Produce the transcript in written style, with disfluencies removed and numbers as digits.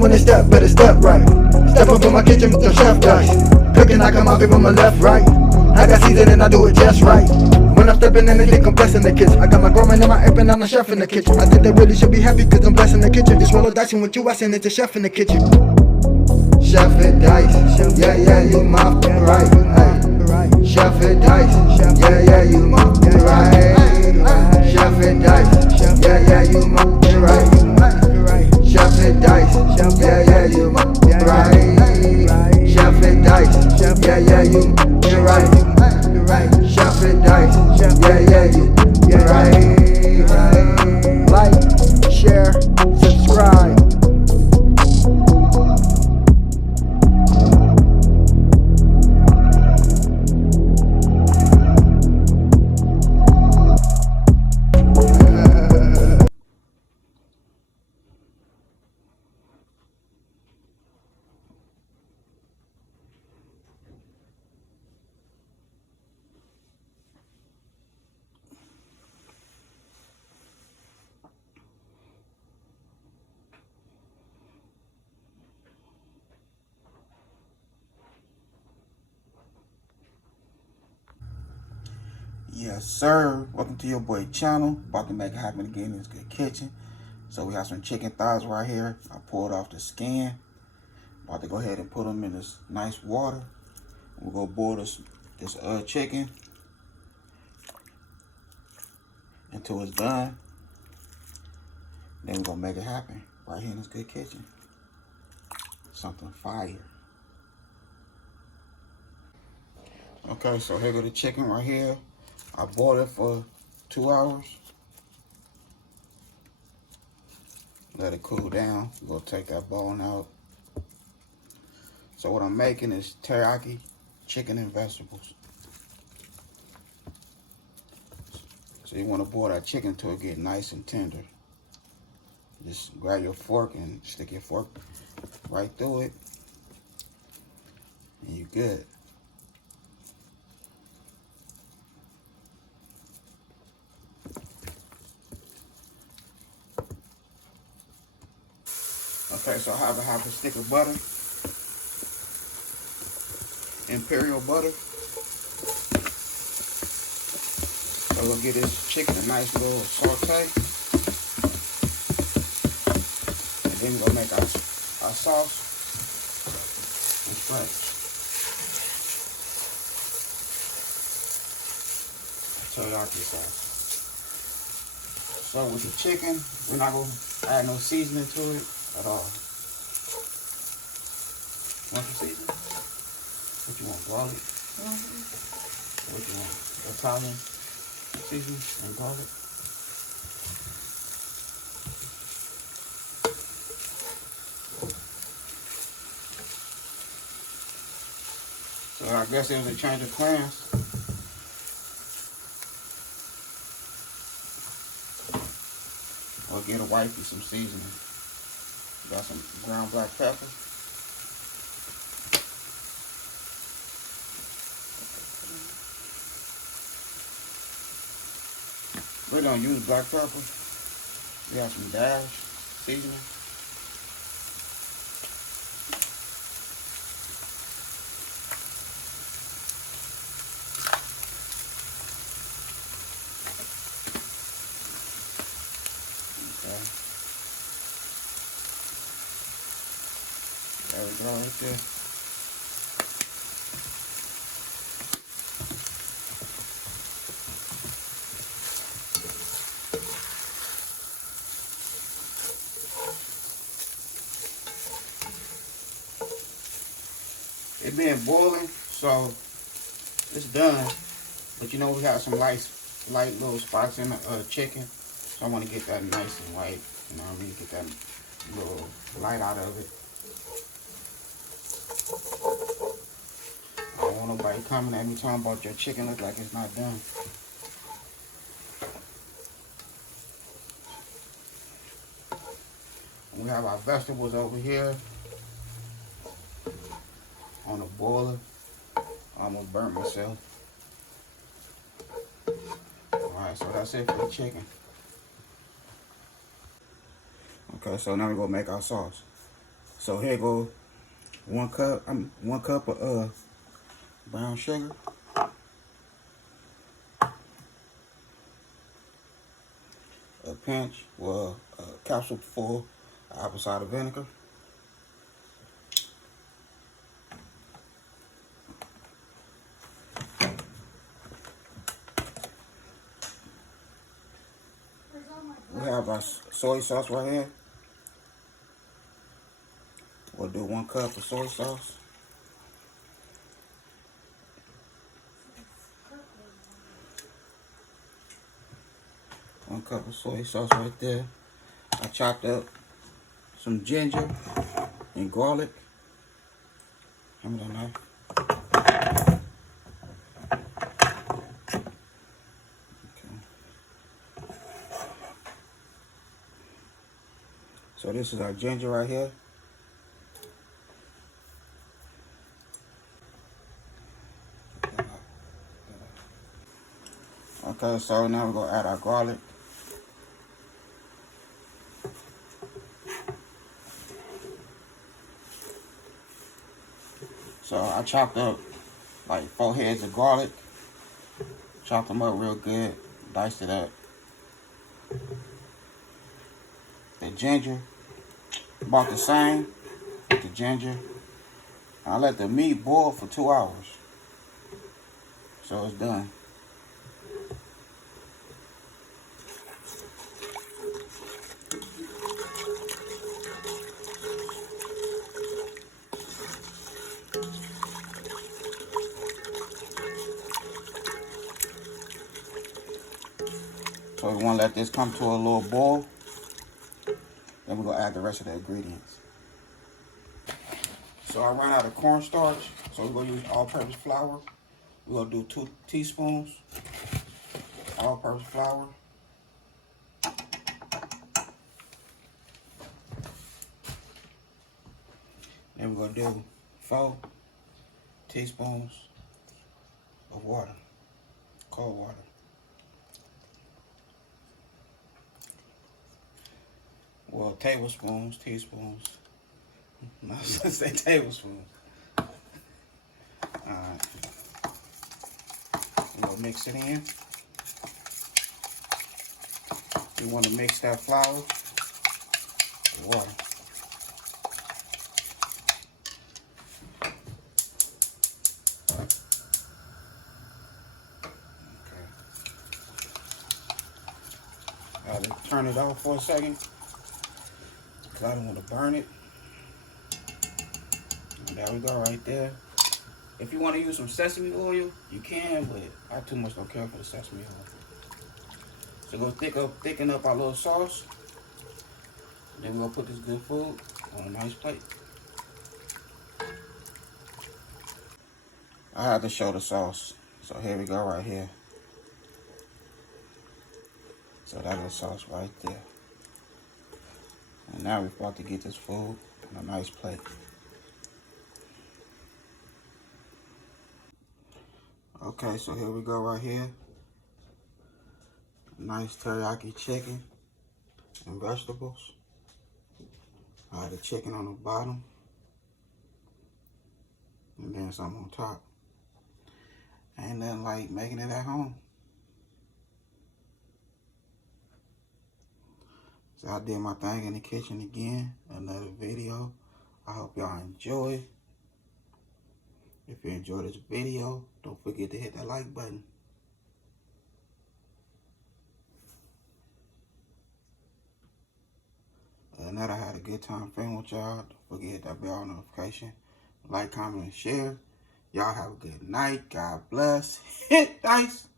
when they step, better step right. Step up in my kitchen with the chef dice. Cooking, I come out from my left, right. I got seasoned and I do it just right. When I'm stepping in, they think I'm blessing the kitchen. I got my grandma and my app and I'm the chef in the kitchen. I think they really should be happy cause I'm blessing the kitchen. Just roll a dice and with you, I send it to chef in the kitchen. Chef and dice, yeah, yeah, you my right. Hey. Chef and dice, yeah, yeah, you my right. Chef and dice, yeah, yeah, you my right. Chef and dice, yeah, yeah, you my right. Chef and dice, yeah, yeah, you right. Chef and dice, yeah, yeah, you right. Like, share, subscribe. Yes, sir. Welcome to your boy channel. About to make it happen again in this good kitchen. So we have some chicken thighs right here. I pulled off the skin. About to go ahead and put them in this nice water. We're gonna boil this chicken until it's done. Then we're gonna make it happen right here in this good kitchen. Something fire. Okay, so here go the chicken right here. I boiled it for 2 hours. Let it cool down. We're gonna take that bone out. So what I'm making is teriyaki chicken and vegetables. So you want to boil that chicken until it get nice and tender. Just grab your fork and stick your fork right through it, and you're good. Okay, so I have a half a stick of butter, imperial butter. So we'll give this chicken a nice little saute. And then we're gonna make our sauce from scratch. Teriyaki sauce. So with the chicken, we're not gonna add no seasoning to it at all. Want some seasoning? What you want, garlic? What you want? Italian seasoning and garlic? So I guess it was a change of plans. Or get a wifey some seasoning. Got some ground black pepper. We don't use black pepper. We have some dash seasoning. Okay. There we go, right there. It been boiling, so it's done. But you know we have some light little spots in the chicken, so I want to get that nice and white. You know what I mean? Get that little light out of it. I don't want nobody coming at me talking about your chicken look like it's not done. We have our vegetables over here on the boiler. I almost burnt myself. Alright, so that's it for the chicken. Okay, so now we're gonna make our sauce. So here go 1 cup of brown sugar. A pinch, well, a capsule full of apple cider vinegar. We have our soy sauce right here. We'll do 1 cup of soy sauce. One cup of soy sauce right there. I chopped up some ginger and garlic. Hand me that knife. Okay. So this is our ginger right here. Okay, so now we're gonna add our garlic. So I chopped up like 4 heads of garlic. Chopped them up real good. Diced it up. The ginger, about the same with the ginger. I let the meat boil for 2 hours. So it's done. So we want to let this come to a little boil. Then we're going to add the rest of the ingredients. So I ran out of cornstarch, so we're going to use all-purpose flour. We're going to do 2 teaspoons all-purpose flour. Then we're going to do 4 teaspoons of water, cold water. Well, tablespoons, teaspoons. No, I was gonna say tablespoons. Alright. We'll mix it in. We want to mix that flour with water. Okay. I'll just turn it off for a second. I don't want to burn it. And there we go right there. If you want to use some sesame oil, you can, but I too much don't care for the sesame oil. So go thicken up our little sauce. Then we're going to put this good food on a nice plate. I have to show the sauce. So here we go right here. So that's the sauce right there. And now we're about to get this food on a nice plate. Okay, so here we go right here. Nice teriyaki chicken and vegetables. I have the chicken on the bottom. And then some on top. Ain't nothing like making it at home. So I did my thing in the kitchen again, another video. I hope y'all enjoy. If you enjoyed this video, don't forget to hit that like button. Now that I had a good time filming with y'all, don't forget that bell notification. Like, comment, and share. Y'all have a good night. God bless. Hit dice.